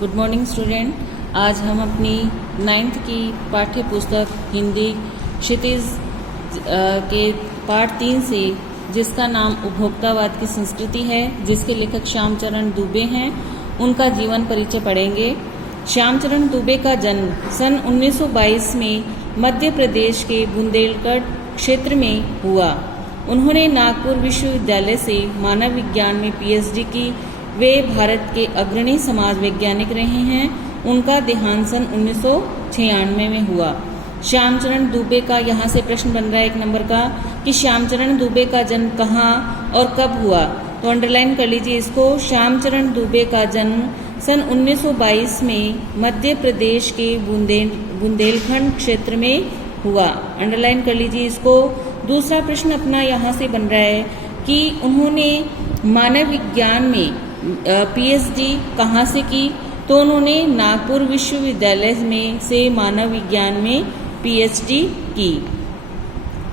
Good morning student. आज हम अपनी 9th की पाठ्य पुस्तक हिंदी क्षितिज के पाठ 3 से, जिसका नाम उपभोक्तावाद की संस्कृति है, जिसके लेखक श्यामचरण दुबे हैं, उनका जीवन परिचय पढ़ेंगे। श्यामचरण दुबे का जन्म सन 1922 में मध्य प्रदेश के बुंदेलखंड क्षेत्र में हुआ। उन्होंने नागपुर विश्वविद्यालय से मानव विज्ञान में PhD की। वे भारत के अग्रणी समाज वैज्ञानिक रहे हैं। उनका देहांत सन 1996 में हुआ। श्यामचरण दुबे का यहाँ से प्रश्न बन रहा है 1 नंबर का कि श्यामचरण दुबे का जन्म कहाँ और कब हुआ, तो अंडरलाइन कर लीजिए इसको। श्यामचरण दुबे का जन्म सन 1922 में मध्य प्रदेश के बुंदेलखंड क्षेत्र में हुआ। अंडरलाइन कर लीजिए इसको। दूसरा प्रश्न अपना यहाँ से बन रहा है कि उन्होंने मानव विज्ञान में PhD कहाँ से की, तो उन्होंने नागपुर विश्वविद्यालय में से मानव विज्ञान में PhD की।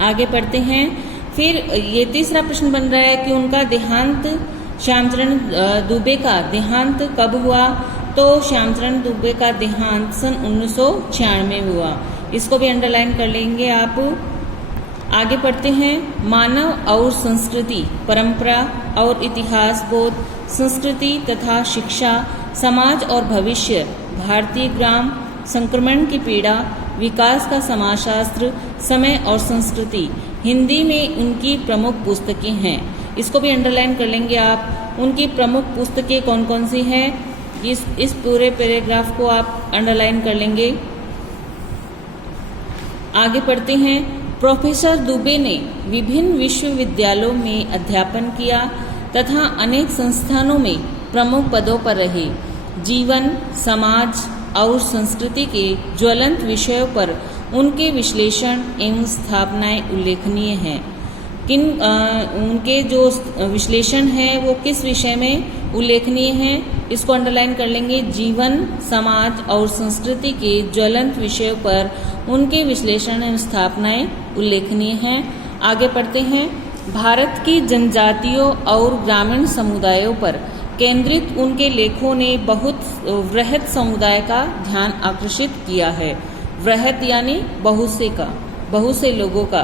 आगे पढ़ते हैं। फिर ये तीसरा प्रश्न बन रहा है कि उनका देहांत, श्यामचरण दुबे का देहांत कब हुआ, तो श्यामचरण दुबे का देहांत सन 1996 में हुआ। इसको भी अंडरलाइन कर लेंगे आप। आगे पढ़ते हैं। मानव और संस्कृति, परंपरा और इतिहास बोध, संस्कृति तथा शिक्षा, समाज और भविष्य, भारतीय ग्राम, संक्रमण की पीड़ा, विकास का समाजशास्त्र, समय और संस्कृति, हिंदी में उनकी प्रमुख पुस्तकें हैं। इसको भी अंडरलाइन कर लेंगे आप। उनकी प्रमुख पुस्तकें कौन कौन सी हैं, इस पूरे पैराग्राफ को आप अंडरलाइन कर लेंगे। आगे पढ़ते हैं। प्रोफेसर दुबे ने विभिन्न विश्वविद्यालयों में अध्यापन किया तथा अनेक संस्थानों में प्रमुख पदों पर रहे। जीवन, समाज और संस्कृति के ज्वलंत विषयों पर उनके विश्लेषण एवं स्थापनाएं उल्लेखनीय हैं। उनके जो विश्लेषण है वो किस विषय में उल्लेखनीय हैं, इसको अंडरलाइन कर लेंगे। जीवन, समाज और संस्कृति के ज्वलंत विषयों पर उनके विश्लेषण एवं स्थापनाएं उल्लेखनीय हैं। आगे पढ़ते हैं। भारत की जनजातियों और ग्रामीण समुदायों पर केंद्रित उनके लेखों ने बहुत वृहद समुदाय का ध्यान आकर्षित किया है। वृहद यानी बहुत से लोगों का,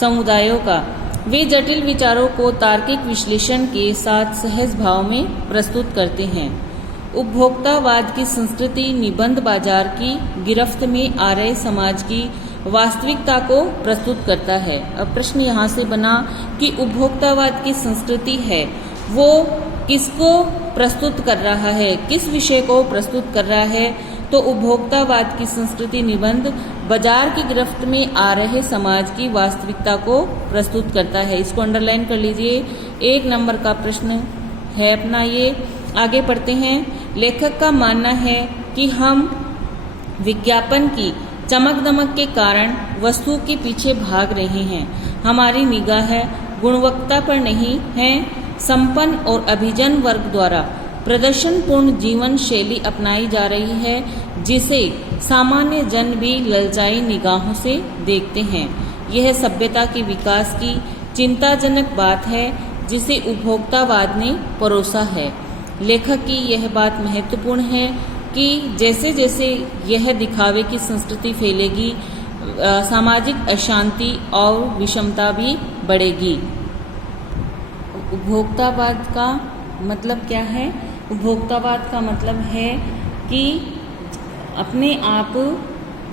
समुदायों का। वे जटिल विचारों को तार्किक विश्लेषण के साथ सहज भाव में प्रस्तुत करते हैं। उपभोक्तावाद की संस्कृति निबंध बाजार की गिरफ्त में आ रहे समाज की वास्तविकता को प्रस्तुत करता है। अब प्रश्न यहाँ से बना कि उपभोक्तावाद की संस्कृति है वो किसको प्रस्तुत कर रहा है, किस विषय को प्रस्तुत कर रहा है, तो उपभोक्तावाद की संस्कृति निबंध बाजार की गिरफ्त में आ रहे समाज की वास्तविकता को प्रस्तुत करता है। इसको अंडरलाइन कर लीजिए। 1 नंबर का प्रश्न है अपना ये। आगे पढ़ते हैं। लेखक का मानना है कि हम विज्ञापन की चमक दमक के कारण वस्तु के पीछे भाग रहे हैं। हमारी निगाह गुणवत्ता पर नहीं है। संपन्न और अभिजन वर्ग द्वारा प्रदर्शनपूर्ण जीवन शैली अपनाई जा रही है, जिसे सामान्य जन भी ललचाई निगाहों से देखते हैं। यह सभ्यता के विकास की चिंताजनक बात है, जिसे उपभोक्तावाद ने परोसा है। लेखक की यह बात महत्वपूर्ण है कि जैसे जैसे यह दिखावे की संस्कृति फैलेगी, सामाजिक अशांति और विषमता भी बढ़ेगी। उपभोक्तावाद का मतलब क्या है? उपभोक्तावाद का मतलब है कि अपने आप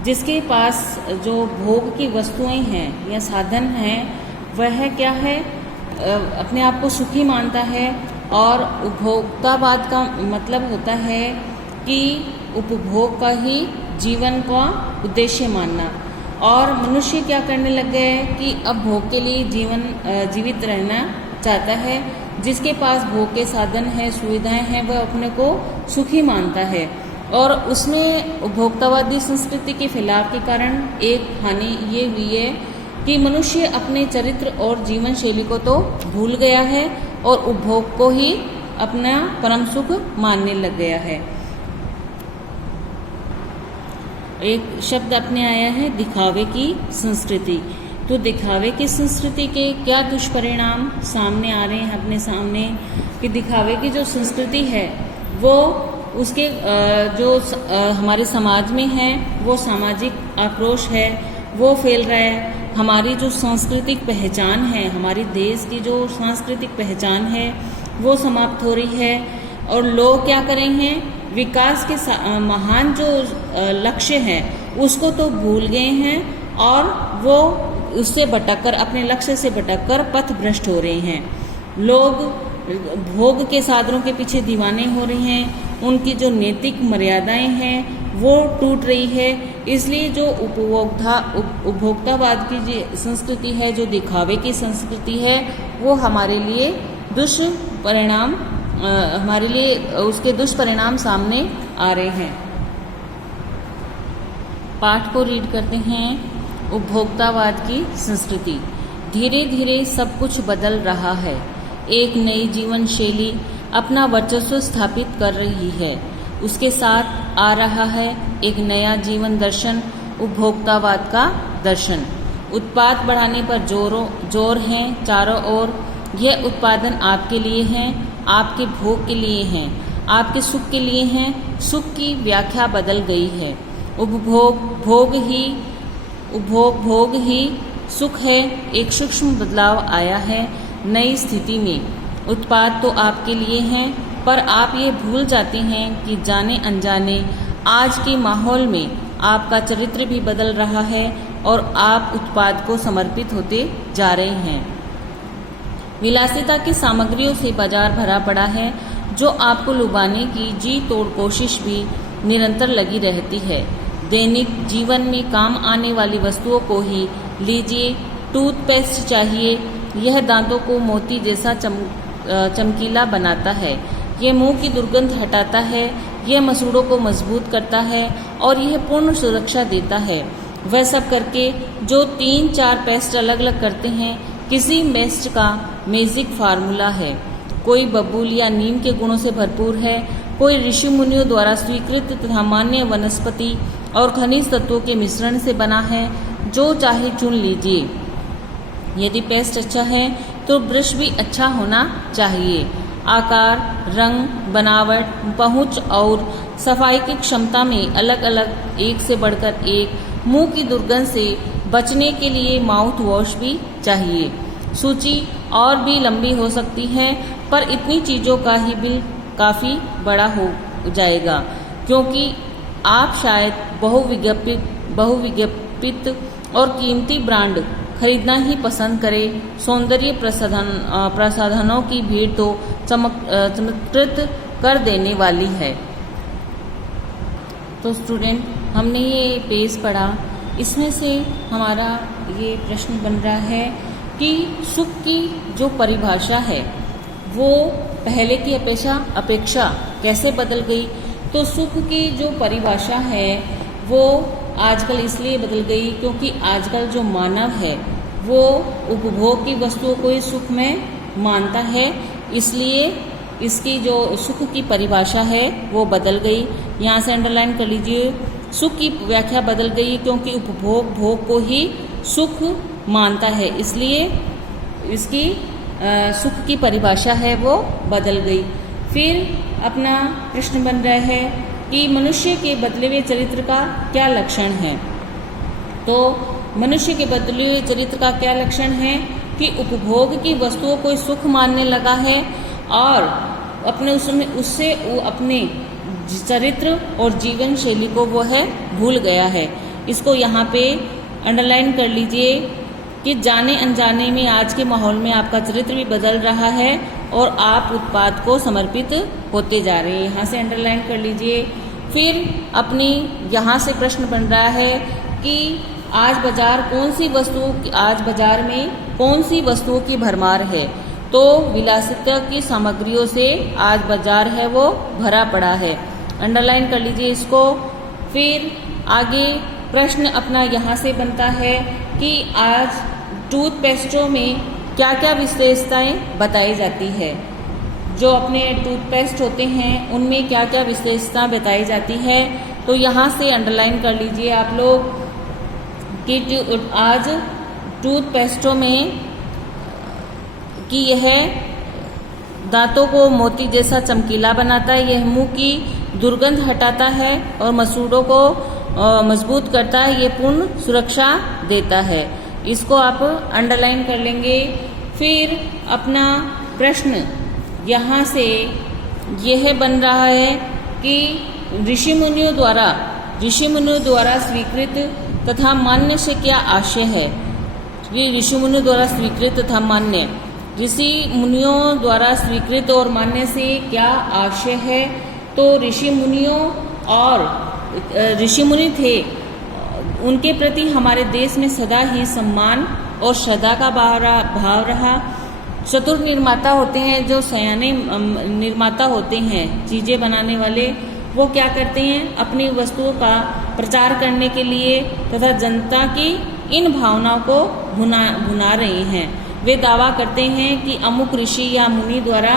जिसके पास जो भोग की वस्तुएं हैं या साधन हैं, वह क्या है, अपने आप को सुखी मानता है। और उपभोक्तावाद का मतलब होता है कि उपभोग का ही जीवन का उद्देश्य मानना। और मनुष्य क्या करने लग गए हैं कि अब भोग के लिए जीवित रहना चाहता है। जिसके पास भोग के साधन है, सुविधाएं हैं, वह अपने को सुखी मानता है। और उसमें उपभोक्तावादी संस्कृति के फैलाव के कारण एक हानि ये हुई है कि मनुष्य अपने चरित्र और जीवन शैली को तो भूल गया है और उपभोग को ही अपना परम सुख मानने लग गया है। एक शब्द अपने आया है दिखावे की संस्कृति। तो दिखावे की संस्कृति के क्या दुष्परिणाम सामने आ रहे हैं अपने सामने कि दिखावे की जो संस्कृति है वो उसके हमारे समाज में है वो सामाजिक आक्रोश है वो फैल रहा है। हमारी जो सांस्कृतिक पहचान है, हमारी देश की जो सांस्कृतिक पहचान है वो समाप्त हो रही है और लोग क्या कर रहे हैं, विकास के महान जो लक्ष्य है उसको तो भूल गए हैं और वो उससे भटककर, अपने लक्ष्य से भटककर पथ भ्रष्ट हो रहे हैं। लोग भोग के साधनों के पीछे दीवाने हो रहे हैं, उनकी जो नैतिक मर्यादाएं हैं वो टूट रही है। इसलिए जो उपभोक्तावाद की जो संस्कृति है, जो दिखावे की संस्कृति है, वो हमारे लिए दुष्परिणाम हमारे लिए उसके दुष्परिणाम सामने आ रहे हैं। पाठ को रीड करते हैं। उपभोक्तावाद की संस्कृति। धीरे धीरे सब कुछ बदल रहा है। एक नई जीवन शैली अपना वर्चस्व स्थापित कर रही है। उसके साथ आ रहा है एक नया जीवन दर्शन, उपभोक्तावाद का दर्शन। उत्पाद बढ़ाने पर जोर है चारों ओर। यह उत्पादन आपके लिए हैं, आपके भोग के लिए हैं, आपके सुख के लिए हैं। सुख की व्याख्या बदल गई है। उपभोग ही सुख है। एक सूक्ष्म बदलाव आया है नई स्थिति में। उत्पाद तो आपके लिए हैं, पर आप ये भूल जाते हैं कि जाने अनजाने आज के माहौल में आपका चरित्र भी बदल रहा है और आप उत्पाद को समर्पित होते जा रहे हैं। विलासिता की सामग्रियों से बाजार भरा पड़ा है, जो आपको लुभाने की जी तोड़ कोशिश भी निरंतर लगी रहती है। दैनिक जीवन में काम आने वाली वस्तुओं को ही लीजिए। टूथपेस्ट चाहिए, यह दांतों को मोती जैसा चमकीला बनाता है, यह मुंह की दुर्गंध हटाता है, यह मसूड़ों को मजबूत करता है और यह पूर्ण सुरक्षा देता है। वह सब करके जो 3-4 पेस्ट अलग अलग करते हैं, किसी पेस्ट का मैजिक फार्मूला है। कोई बबूल या नीम के गुणों से भरपूर है, कोई ऋषि मुनियों द्वारा स्वीकृत तथा मान्य वनस्पति और खनिज तत्वों के मिश्रण से बना है। जो चाहे चुन लीजिए। यदि पेस्ट अच्छा है तो ब्रश भी अच्छा होना चाहिए। आकार, रंग, बनावट, पहुंच और सफाई की क्षमता में अलग अलग, एक से बढ़कर एक। मुंह की दुर्गंध से बचने के लिए माउथ वॉश भी चाहिए। सूची और भी लंबी हो सकती है, पर इतनी चीज़ों का ही बिल काफ़ी बड़ा हो जाएगा, क्योंकि आप शायद बहुविज्ञापित और कीमती ब्रांड खरीदना ही पसंद करें। सौंदर्य प्रसाधनों की भीड़ तो चमत्कृत कर देने वाली है। तो स्टूडेंट, हमने ये पेज पढ़ा, इसमें से हमारा ये प्रश्न बन रहा है कि सुख की जो परिभाषा है वो पहले की अपेक्षा कैसे बदल गई। तो सुख की जो परिभाषा है वो आजकल इसलिए बदल गई क्योंकि आजकल जो मानव है वो उपभोग की वस्तुओं को ही सुख में मानता है, इसलिए इसकी जो सुख की परिभाषा है वो बदल गई। यहाँ से अंडरलाइन कर लीजिए, सुख की व्याख्या बदल गई क्योंकि उपभोग भोग को ही सुख मानता है, इसलिए इसकी सुख की परिभाषा है वो बदल गई। फिर अपना प्रश्न बन रहा है कि मनुष्य के बदले हुए चरित्र का क्या लक्षण है। तो मनुष्य के बदले हुए चरित्र का क्या लक्षण है कि उपभोग की वस्तुओं को सुख मानने लगा है और उससे वो अपने चरित्र और जीवन शैली को वो है भूल गया है। इसको यहाँ पे अंडरलाइन कर लीजिए कि जाने अनजाने में आज के माहौल में आपका चरित्र भी बदल रहा है और आप उत्पाद को समर्पित होते जा रहे हैं। यहाँ से अंडरलाइन कर लीजिए। फिर अपनी यहाँ से प्रश्न बन रहा है कि आज बाजार में कौन सी वस्तुओं की भरमार है। तो विलासिता की सामग्रियों से आज बाजार है वो भरा पड़ा है। अंडरलाइन कर लीजिए इसको। फिर आगे प्रश्न अपना यहाँ से बनता है कि आज टूथपेस्टों में क्या क्या विशेषताएं बताई जाती है। जो अपने टूथपेस्ट होते हैं उनमें क्या क्या विशेषता बताई जाती है। तो यहाँ से अंडरलाइन कर लीजिए आप लोग कि आज टूथपेस्टों में कि यह दांतों को मोती जैसा चमकीला बनाता है, यह मुंह की दुर्गंध हटाता है और मसूड़ों को मजबूत करता है, ये पूर्ण सुरक्षा देता है। इसको आप अंडरलाइन कर लेंगे। फिर अपना प्रश्न यहाँ से यह बन रहा है कि ऋषि मुनियों द्वारा स्वीकृत तथा मान्य से क्या आशय है। ये ऋषि मुनियों द्वारा स्वीकृत तथा मान्य, ऋषि मुनियों द्वारा स्वीकृत और मान्य से क्या आशय है। तो ऋषि मुनि थे, उनके प्रति हमारे देश में सदा ही सम्मान और श्रद्धा का भाव रहा। चतुर निर्माता होते हैं, जो सयाने निर्माता होते हैं, चीज़ें बनाने वाले, वो क्या करते हैं, अपनी वस्तुओं का प्रचार करने के लिए तथा जनता की इन भावनाओं को भुना रहे हैं। वे दावा करते हैं कि अमुक ऋषि या मुनि द्वारा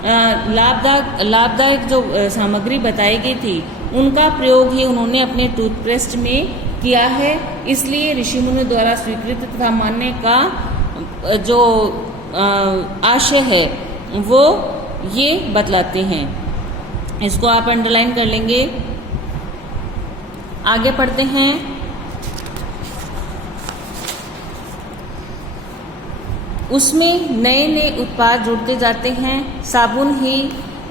लाभदायक जो सामग्री बताई गई थी, उनका प्रयोग ही उन्होंने अपने टूथपेस्ट में किया है। इसलिए ऋषि मुनि द्वारा स्वीकृत तथा मान्य का जो आशय है वो ये बतलाते हैं। इसको आप अंडरलाइन कर लेंगे। आगे पढ़ते हैं। उसमें नए नए उत्पाद जुड़ते जाते हैं। साबुन ही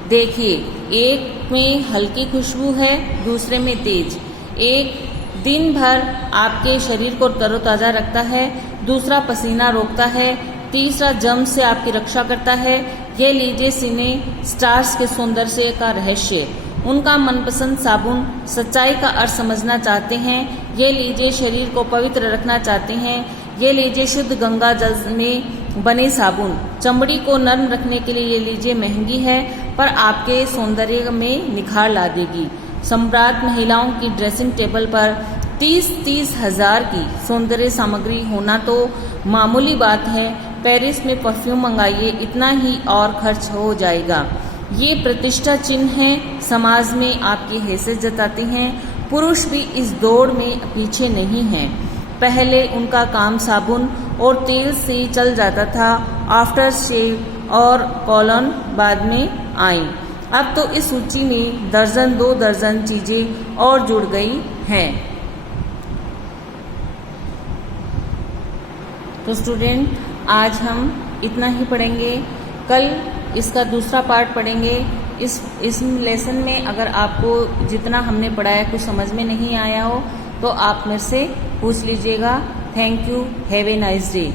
देखिए, एक में हल्की खुशबू है, दूसरे में तेज। एक दिन भर आपके शरीर को तरोताज़ा रखता है, दूसरा पसीना रोकता है, तीसरा जर्म से आपकी रक्षा करता है। ये लीजिए सिने स्टार्स के सौंदर्य का रहस्य। उनका मनपसंद साबुन सच्चाई का अर्थ समझना चाहते हैं। ये लीजिए शरीर को पवित्र रखना चाहते हैं। ये लीजिए शुद्ध गंगा जल में बने साबुन। चमड़ी को नरम रखने के लिए ये लीजिए महंगी है, पर आपके सौंदर्य में निखार ला देगी। सम्राट महिलाओं की ड्रेसिंग टेबल पर 30-30 हजार की सौंदर्य सामग्री होना तो मामूली बात है। पेरिस में परफ्यूम मंगाइए, इतना ही और खर्च हो जाएगा। ये प्रतिष्ठा चिन्ह हैं, समाज में आपकी हैसियत जताते हैं। पुरुष भी इस दौड़ में पीछे नहीं हैं। पहले उनका काम साबुन और तेल से चल जाता था, आफ्टर शेव और कॉलोन बाद में आई। अब तो इस सूची में दर्जन 2 दर्जन चीजें और जुड़ गई हैं। तो स्टूडेंट, आज हम इतना ही पढ़ेंगे। कल इसका दूसरा पार्ट पढ़ेंगे। इस लेसन में अगर आपको जितना हमने पढ़ाया कुछ समझ में नहीं आया हो तो आप मेरे से पूछ लीजिएगा। Thank you. Have a nice day.